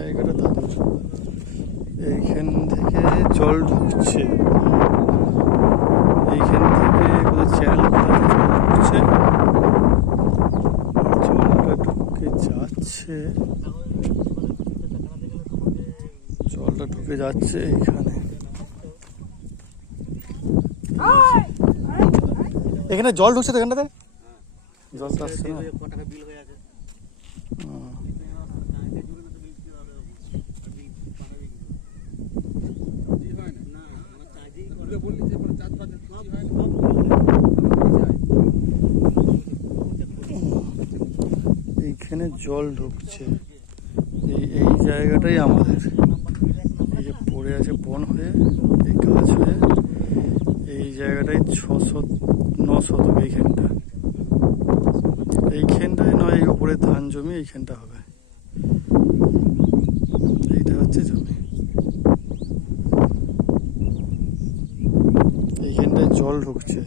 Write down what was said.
জায়গাটা দাদুর, এইখান থেকে জল ঢুকছে, এইখান থেকে চ্যানেল জল ঢুকছে, জলটা ঢুকে যাচ্ছে, জলটা ঢুকে যাচ্ছে এইখানে। এখানে জল ঢুকছে তো, এখানটাতে জলটা আসছে না। এইখানে জল ঢুকছে, এই জায়গাটাই আমাদের, এই যে পড়ে আছে বন হয়ে, এই গাছ হয়ে, এই জায়গাটাই 600-9 শতক। এইখানটায় নয়, এই ওপরে ধান জমি এইখানটা হবে, এইটা হচ্ছে জমি। এইখানটায় জল ঢুকছে।